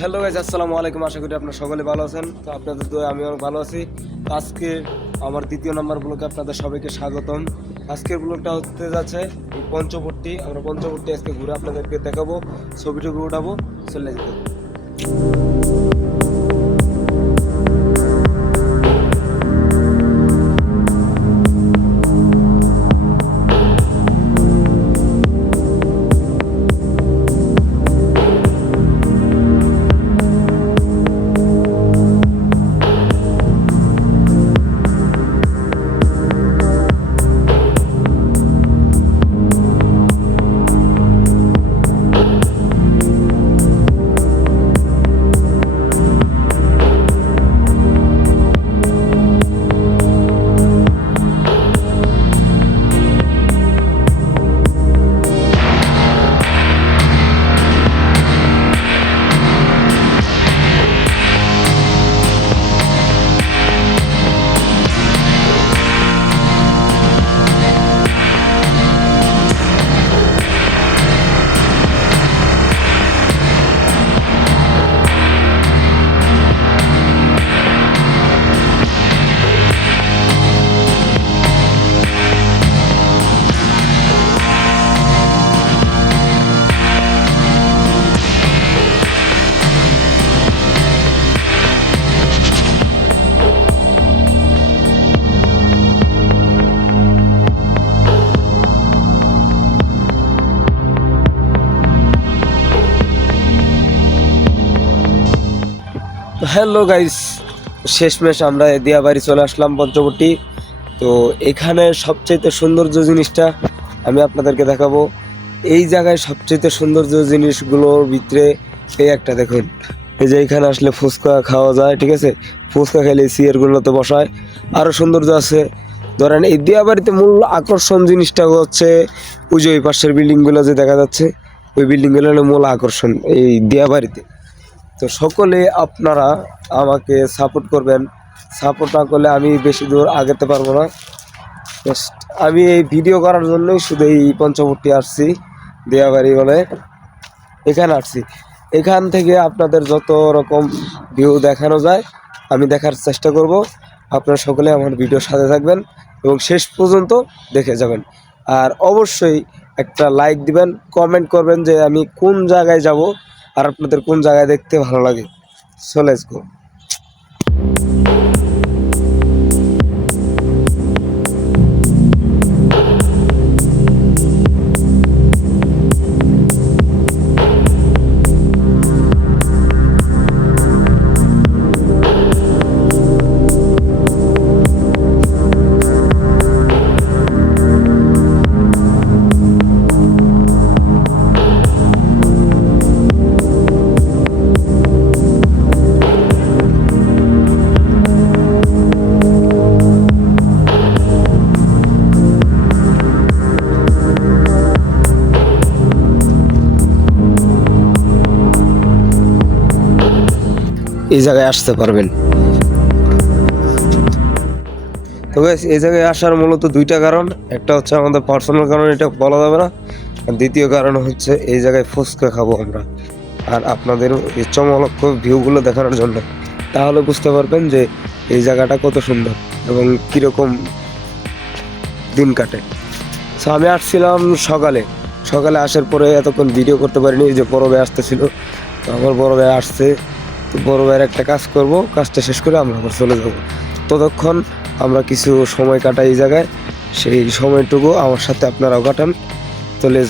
Hello guys আসসালামু আলাইকুম। আশা করি আপনারা সকলে ভালো আছেন। তো আপনাদের দোয়া আমি অনেক ভালো আছি। আজকে আমার দ্বিতীয় নম্বর ব্লকে আপনাদের সবাইকে স্বাগতম। আজকের ব্লকটা হতে যাচ্ছে পঞ্চবর্তী। আমরা পঞ্চবর্তী আজকে ঘুরে আপনাদেরকে দেখাবো, ছবিটুকু উঠাবো। চলে যেতে হ্যালো গাইস, শেষমেশ আমরা দিয়াবাড়ি চলে আসলাম পঞ্চবটি। তো এখানে সবচেয়ে সৌন্দর্য জিনিসটা আমি আপনাদেরকে দেখাবো। এই জায়গায় সবচেয়ে সৌন্দর্য জিনিসগুলোর ভিতরে এই একটা দেখুন। এই যে এখানে আসলে ফুচকা খাওয়া যায়, ঠিক আছে? ফুচকা খেলে সিয়ারগুলোতে বসায়। আরও সৌন্দর্য আছে। ধরেন এই দিয়াবাড়িতে মূল আকর্ষণ জিনিসটা হচ্ছে ওই পাশের বিল্ডিংগুলো যে দেখা যাচ্ছে, ওই বিল্ডিংগুলো হলো মূল আকর্ষণ এই দিয়াবাড়িতে তো সকলে আপনারা আমাকে সাপোর্ট করবেন। সাপোর্ট না করলে আমি বেশি দূর আগাতে পারব না। আমি এই ভিডিও করার জন্যই শুধু এই পঞ্চমূর্তি আসছি দেয়াবাড়ি বলে। এখানে আসছি। এখান থেকে আপনাদের যত রকম ভিউ দেখানো যায়, আমি দেখার চেষ্টা করব। আপনারা সকলে আমার ভিডিওর সাথে থাকবেন এবং শেষ পর্যন্ত দেখে যাবেন। আর অবশ্যই একটা লাইক দিবেন কমেন্ট করবেন যে আমি কোন জায়গায় যাব আর আপনাদের কোন জায়গায় দেখতে ভালো লাগে? সো লেটস গো এই জায়গায় আসতে পারবেন। তো এই জায়গায় আসার মূলত দুইটা কারণ। একটা হচ্ছে আমাদের পার্সোনাল কারণ, এটা বলা যাবে না। আর দ্বিতীয় কারণ হচ্ছে এই জায়গায় ফুচকা খাব আমরা। আর আপনাদের এই চমলক্ষ ভিউগুলো দেখানোর জন্য। তাহলে বুঝতে পারবেন যে এই জায়গাটা কত সুন্দর এবং কীরকম দিন কাটে। তো আমি আসছিলাম সকালে। সকালে আসার পরে এতক্ষণ ভিডিও করতে পারিনি যে বড় ভাই আসতেছিল। আমার বড় ভাই আসছে। তো বড় ভাইয়ের একটা কাজ করব, কাজটা শেষ করে আমরা আবার চলে যাব। ততক্ষণ আমরা কিছু সময় কাটাই এই জায়গায়, সেই সময়টুকু আমার সাথে আপনারাও কাটান। তো লেস